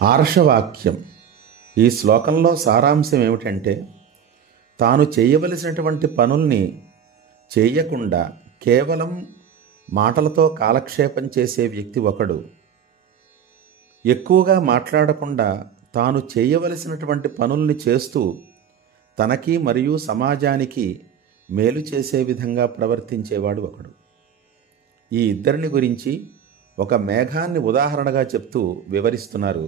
ఆర్షవాక్యం. ఈ శ్లోకంలో సారాంశం ఏమిటంటే, తాను చేయవలసినటువంటి పనుల్ని చేయకుండా కేవలం మాటలతో కాలక్షేపం చేసే వ్యక్తి ఒకడు, ఎక్కువగా మాట్లాడకుండా తాను చేయవలసినటువంటి పనుల్ని చేస్తూ తనకి మరియు సమాజానికి మేలు చేసే విధంగా ప్రవర్తించేవాడు ఒకడు. ఈ ఇద్దరిని గురించి ఒక మేఘాన్ని ఉదాహరణగా చెప్తూ వివరిస్తున్నారు.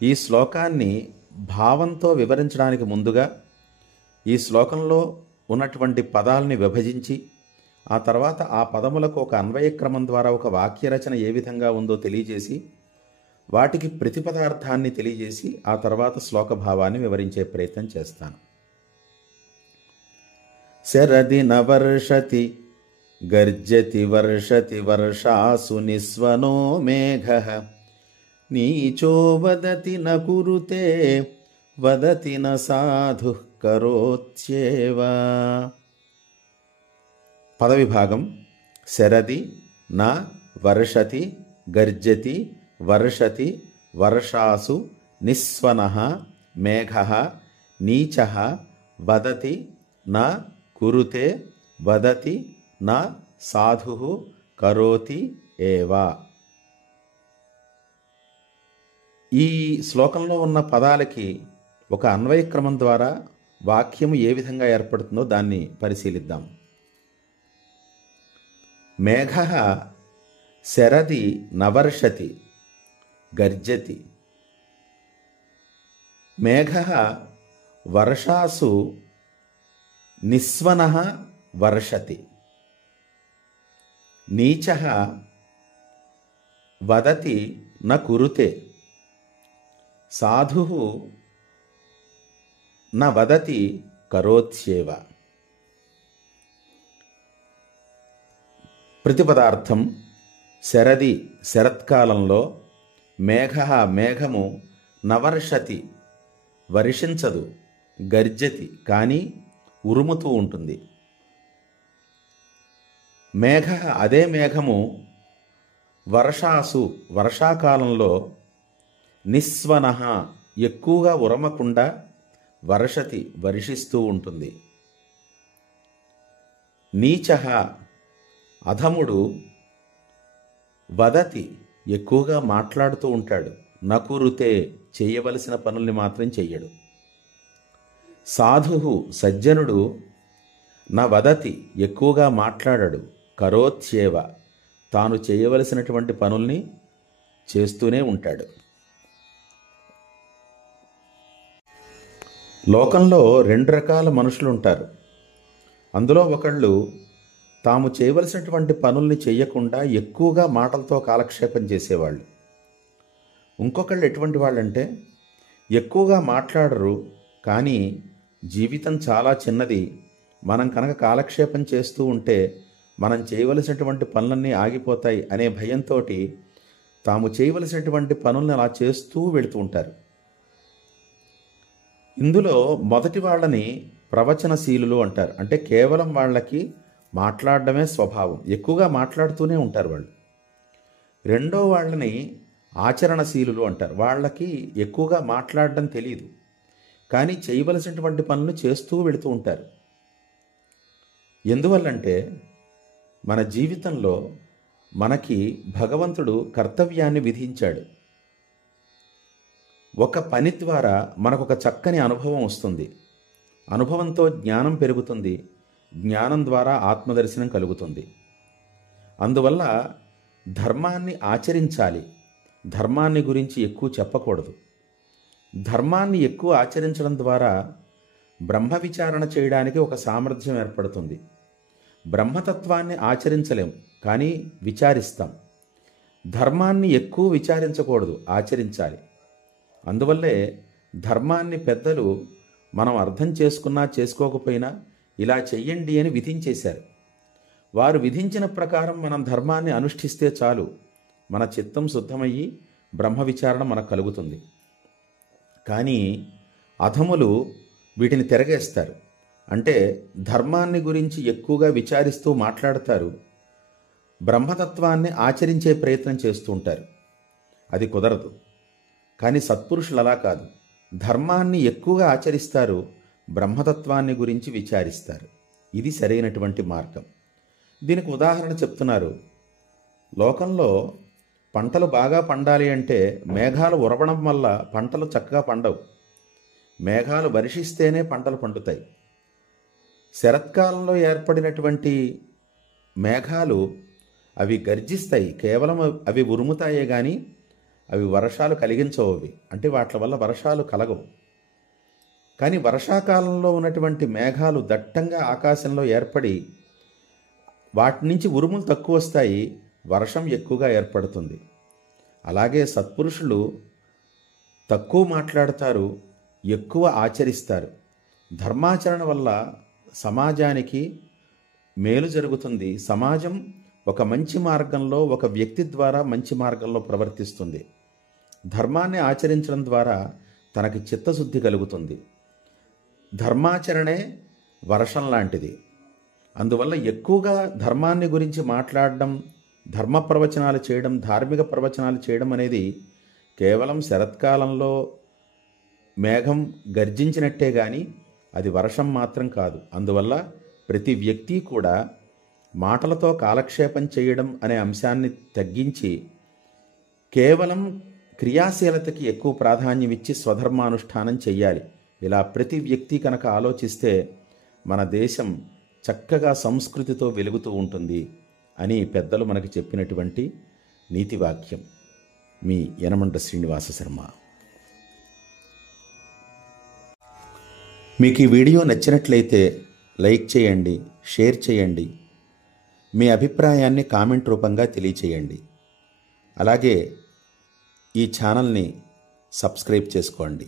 ఈ శ్లోకాన్ని భావంతో వివరించడానికి ముందుగా ఈ శ్లోకంలో ఉన్నటువంటి పదాలని విభజించి ఆ తర్వాత ఆ పదములకు ఒక అన్వయక్రమం ద్వారా ఒక వాక్యరచన ఏ విధంగా ఉందో తెలియజేసి వాటికి ప్రతిపదార్థాన్ని తెలియజేసి ఆ తర్వాత శ్లోక భావాన్ని వివరించే ప్రయత్నం చేస్తాను. శరది నవర్షతి గర్జతి వర్షతి వర్షాసు నిస్వనో మేఘః నీచో వదతి న కురుతే వదతి న సాధుః కరోత్యేవ. పదవిభాగం. శరది న వర్షతి గర్జతి వర్షతి వర్షాసు నిస్వనః మేఘః నీచః వదతి న కురుతే వదతి నా సాధుః కరోతి ఏవ. ఈ శ్లోకంలో ఉన్న పదాలకి ఒక అన్వయక్రమం ద్వారా వాక్యము ఏ విధంగా ఏర్పడుతుందో దాన్ని పరిశీలిద్దాం. మేఘః శరది నవర్షతి గర్జతి. మేఘః వర్షాసు నిస్వనః వర్షతి. నీచః వదతి న కురుతే సాధుః న వదతి కరోత్యేవ. ప్రతిపదార్థం. శరది శరత్కాలంలో, మేఘః మేఘము, నవర్షతి వర్షించదు, గర్జతి కానీ ఉరుముతూ ఉంటుంది. మేఘః అదే మేఘము వర్షాసు వర్షాకాలంలో, నిస్వనః ఎక్కువగా ఉరమకుండా, వర్షతి వర్షిస్తూ ఉంటుంది. నీచః అధముడు, వదతి ఎక్కువగా మాట్లాడుతూ ఉంటాడు, నకురుతే చేయవలసిన పనుల్ని మాత్రం చెయ్యడు. సాధుః సజ్జనుడు, న వదతి ఎక్కువగా మాట్లాడడు, కరోత్యేవ తాను చేయవలసినటువంటి పనుల్ని చేస్తూనే ఉంటాడు. లోకంలో రెండు రకాల మనుషులు ఉంటారు. అందులో ఒకళ్ళు తాము చేయవలసినటువంటి పనుల్ని చేయకుండా ఎక్కువగా మాటలతో కాలక్షేపం చేసేవాళ్ళు. ఇంకొకళ్ళు ఎటువంటి వాళ్ళంటే ఎక్కువగా మాట్లాడరు కానీ జీవితం చాలా చిన్నది, మనం కనుక కాలక్షేపం చేస్తూ ఉంటే మనం చేయవలసినటువంటి పనులన్నీ ఆగిపోతాయి అనే భయంతో తాము చేయవలసినటువంటి పనులను అలా చేస్తూ వెళుతూ ఉంటారు. ఇందులో మొదటి వాళ్ళని ప్రవచనశీలులు అంటారు. అంటే కేవలం వాళ్ళకి మాట్లాడడమే స్వభావం, ఎక్కువగా మాట్లాడుతూనే ఉంటారు వాళ్ళు. రెండో వాళ్ళని ఆచరణశీలులు అంటారు. వాళ్ళకి ఎక్కువగా మాట్లాడడం తెలియదు కానీ చేయవలసినటువంటి పనులు చేస్తూ వెళుతూ ఉంటారు. ఎందువల్లంటే మన జీవితంలో మనకి భగవంతుడు కర్తవ్యాన్ని విధించాడు. ఒక పని ద్వారా మనకు ఒక చక్కని అనుభవం వస్తుంది, అనుభవంతో జ్ఞానం పెరుగుతుంది, జ్ఞానం ద్వారా ఆత్మదర్శనం కలుగుతుంది. అందువల్ల ధర్మాన్ని ఆచరించాలి, ధర్మాన్ని గురించి ఎక్కువ చెప్పకూడదు. ధర్మాన్ని ఎక్కువ ఆచరించడం ద్వారా బ్రహ్మ విచారణ చేయడానికి ఒక సామర్థ్యం ఏర్పడుతుంది. బ్రహ్మతత్వాన్ని ఆచరించలేం కానీ విచారిస్తాం. ధర్మాన్ని ఎక్కువ విచారించకూడదు, ఆచరించాలి. అందువల్లే ధర్మాన్ని పెద్దలు మనం అర్థం చేసుకున్నా చేసుకోకపోయినా ఇలా చెయ్యండి అని విధించేశారు. వారు విధించిన ప్రకారం మనం ధర్మాన్ని అనుష్ఠిస్తే చాలు, మన చిత్తం శుద్ధమయ్యి బ్రహ్మ విచారణ మనకు కలుగుతుంది. కానీ అధములు వీటిని తిరగేస్తారు. అంటే ధర్మాన్ని గురించి ఎక్కువగా విచారిస్తూ మాట్లాడతారు, బ్రహ్మతత్వాన్ని ఆచరించే ప్రయత్నం చేస్తూ ఉంటారు. అది కుదరదు. కానీ సత్పురుషులు అలా కాదు. ధర్మాన్ని ఎక్కువగా ఆచరిస్తారు, బ్రహ్మతత్వాన్ని గురించి విచారిస్తారు. ఇది సరైనటువంటి మార్గం. దీనికి ఉదాహరణ చెప్తున్నారు. లోకంలో పంటలు బాగా పండాలి అంటే మేఘాలు ఉరవడం వల్ల పంటలు చక్కగా పండవు. మేఘాలు వర్షిస్తేనే పంటలు పండుతాయి. శరత్కాలంలో ఏర్పడినటువంటి మేఘాలు అవి గర్జిస్తాయి, కేవలం అవి ఉరుముతాయే కానీ అవి వర్షాలు కలిగించవు. అవి అంటే వాటి వల్ల వర్షాలు కలగవు. కానీ వర్షాకాలంలో ఉన్నటువంటి మేఘాలు దట్టంగా ఆకాశంలో ఏర్పడి వాటి నుంచి ఉరుములు తక్కువ వస్తాయి, వర్షం ఎక్కువగా ఏర్పడుతుంది. అలాగే సత్పురుషులు తక్కువ మాట్లాడతారు, ఎక్కువ ఆచరిస్తారు. ధర్మాచరణ వల్ల సమాజానికి మేలు జరుగుతుంది. సమాజం ఒక మంచి మార్గంలో, ఒక వ్యక్తి ద్వారా మంచి మార్గంలో ప్రవర్తిస్తుంది. ధర్మాన్ని ఆచరించడం ద్వారా తనకి చిత్తశుద్ధి కలుగుతుంది. ధర్మాచరణే వర్షం లాంటిది. అందువల్ల ఎక్కువగా ధర్మాన్ని గురించి మాట్లాడడం, ధర్మ ప్రవచనాలు చేయడం, ధార్మిక ప్రవచనాలు చేయడం అనేది కేవలం శరత్కాలంలో మేఘం గర్జించినట్టే కానీ అది వర్షం మాత్రం కాదు. అందువల్ల ప్రతి వ్యక్తి కూడా మాటలతో కాలక్షేపం చేయడం అనే అంశాన్ని తగ్గించి కేవలం క్రియాశీలతకి ఎక్కువ ప్రాధాన్యం ఇచ్చి స్వధర్మానుష్ఠానం చెయ్యాలి. ఇలా ప్రతి వ్యక్తి కనుక ఆలోచిస్తే మన దేశం చక్కగా సంస్కృతితో వెలుగుతూ ఉంటుంది అని పెద్దలు మనకి చెప్పినటువంటి నీతివాక్యం. మీ యనమండ్ర శ్రీనివాస శర్మ. మీకు ఈ వీడియో నచ్చినట్లయితే లైక్ చేయండి, షేర్ చేయండి, మీ అభిప్రాయాన్ని కామెంట్ రూపంగా తెలియచేయండి. అలాగే ఈ ఛానల్ని సబ్స్క్రైబ్ చేసుకోండి.